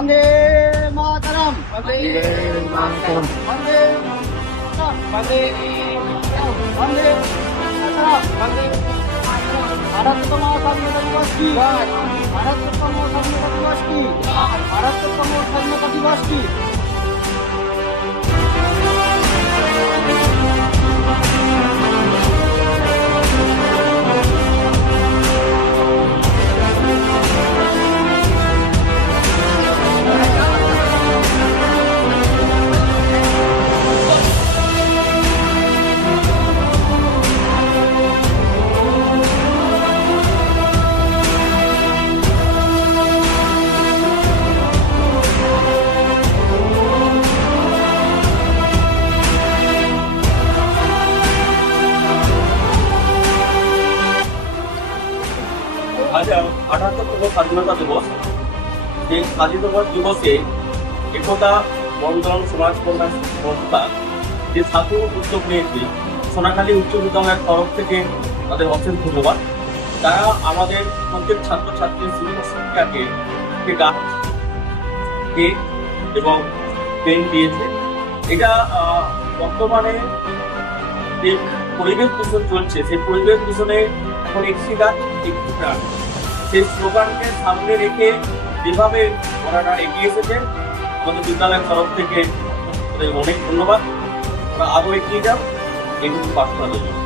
বন্দে মাতরম। বন্দে মাতরম। বন্দে মাতরম। বন্দে বন্দে মাতরম। বন্দে भारततम स्वाधीनता दिवस की भारततम स्वाधीनता दिवस की भारततम स्वाधीनता दिवस की। আজ ৭৮তম স্বাধীনতা দিবস। এই স্বাধীনতা দিবসে একতা বন্ধন সমাজ কল্যাণ সংস্থা যে ছাত্র উদ্যোগ নিয়েছে সোনাখালী উচ্চ বিদ্যালয়ের তরফ থেকে তাদের অসংখ্য ধন্যবাদ। তারা আমাদের প্রত্যেক ছাত্রছাত্রী সিনিয়র শিক্ষাকে একটি গাছ কেক এবং পেন দিয়েছে। এটা বর্তমানে যে পরিবেশ দূষণ চলছে সেই পরিবেশ দূষণে এখন একটি গাছ একটি প্রাণ, সেই স্লোগানকে সামনে রেখে যেভাবে ওনারা এগিয়ে এসেছে আমাদের বিদ্যালয়ের তরফ থেকে ওদের অনেক ধন্যবাদ। ওরা আরও এগিয়ে যাও, এগুলো প্রার্থনা রইল।